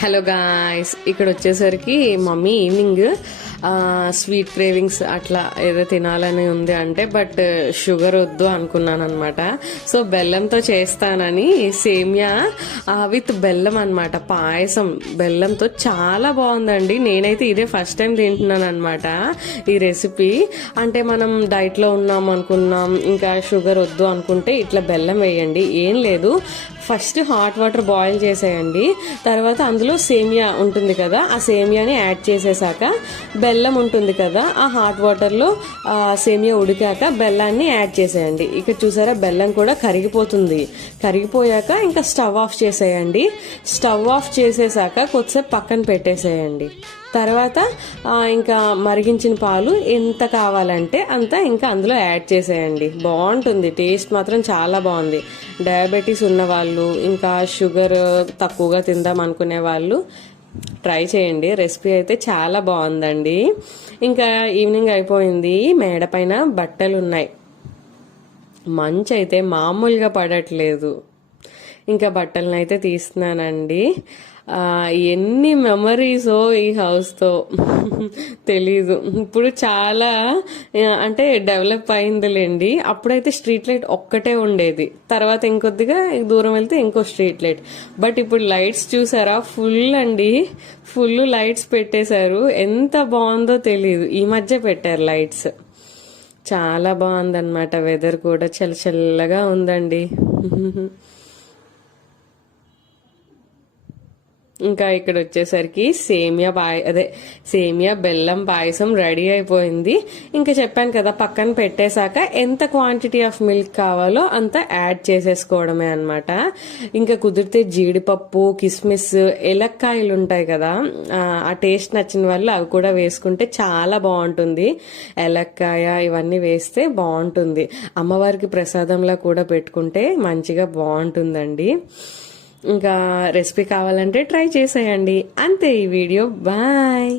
Hello guys, ఇక్కడ వచ్చేసరికి mummy evening sweet cravings అట్లా ఏదో తినాలని ఉంది అంటే బట్ షుగర్ వద్దు అనుకున్నాను అనమాట. సో బెల్లంతో చేస్తానని సేమియా విత్ బెల్లం అనమాట, పాయసం బెల్లంతో చాలా బాగుందండి. నేనైతే ఇదే ఫస్ట్ టైం తింటున్నాను అనమాట ఈ రెసిపీ. అంటే మనం డైట్లో ఉన్నాం అనుకున్నాం, ఇంకా షుగర్ వద్దు అనుకుంటే ఇట్లా బెల్లం వేయండి. ఏం లేదు, ఫస్ట్ హాట్ వాటర్ బాయిల్ చేసేయండి. తర్వాత అందులో సేమియా ఉంటుంది కదా, ఆ సేమియాని యాడ్ చేసేసాక బెల్లం ఉంటుంది కదా, ఆ హాట్ వాటర్లో సేమియా ఉడికాక బెల్లాన్ని యాడ్ చేసేయండి. ఇక చూసారా, బెల్లం కూడా కరిగిపోతుంది. కరిగిపోయాక ఇంకా స్టవ్ ఆఫ్ చేసేయండి. స్టవ్ ఆఫ్ చేసేసాక కొద్దిసేపు పక్కన పెట్టేసేయండి. తర్వాత ఇంకా మరిగించిన పాలు ఎంత కావాలంటే అంత ఇంకా అందులో యాడ్ చేసేయండి. బాగుంటుంది, టేస్ట్ మాత్రం చాలా బాగుంది. డయాబెటీస్ ఉన్న వాళ్ళు, ఇంకా షుగర్ తక్కువగా తిందాం అనుకునే వాళ్ళు ట్రై చేయండి. రెసిపీ అయితే చాలా బాగుందండి. ఇంకా ఈవినింగ్ అయిపోయింది, మేడ పైన బట్టలు ఉన్నాయి. మంచు అయితే మామూలుగా పడట్లేదు. ఇంకా బట్టలను అయితే తీస్తున్నానండి. ఎన్ని మెమరీసో ఈ హౌస్తో తెలీదు. ఇప్పుడు చాలా అంటే డెవలప్ అయిందిలేండి. అప్పుడైతే స్ట్రీట్ లైట్ ఒక్కటే ఉండేది, తర్వాత ఇంకొద్దిగా దూరం వెళ్తే ఇంకో స్ట్రీట్ లైట్. బట్ ఇప్పుడు లైట్స్ చూసారా, ఫుల్ అండి, ఫుల్ లైట్స్ పెట్టేశారు. ఎంత బాగుందో తెలీదు, ఈ మధ్య పెట్టారు లైట్స్. చాలా బాగుందన్నమాట. వెదర్ కూడా చల్లగా ఉందండి. ఇంకా ఇక్కడ వచ్చేసరికి సేమియా బెల్లం పాయసం రెడీ అయిపోయింది. ఇంకా చెప్పాను కదా, పక్కన పెట్టేశాక ఎంత క్వాంటిటీ ఆఫ్ మిల్క్ కావాలో అంత యాడ్ చేసేసుకోవడమే అనమాట. ఇంకా కుదిరితే జీడిపప్పు, కిస్మిస్, ఏలక్కాయలు ఉంటాయి కదా, ఆ టేస్ట్ నచ్చిన వాళ్ళు అవి కూడా వేసుకుంటే చాలా బాగుంటుంది. ఏలక్కాయ ఇవన్నీ వేస్తే బాగుంటుంది. అమ్మవారికి ప్రసాదంలా కూడా పెట్టుకుంటే మంచిగా బాగుంటుందండి. ఇంకా రెసిపీ కావాలంటే ట్రై చేసేయండి. అంతే ఈ వీడియో. బాయ్.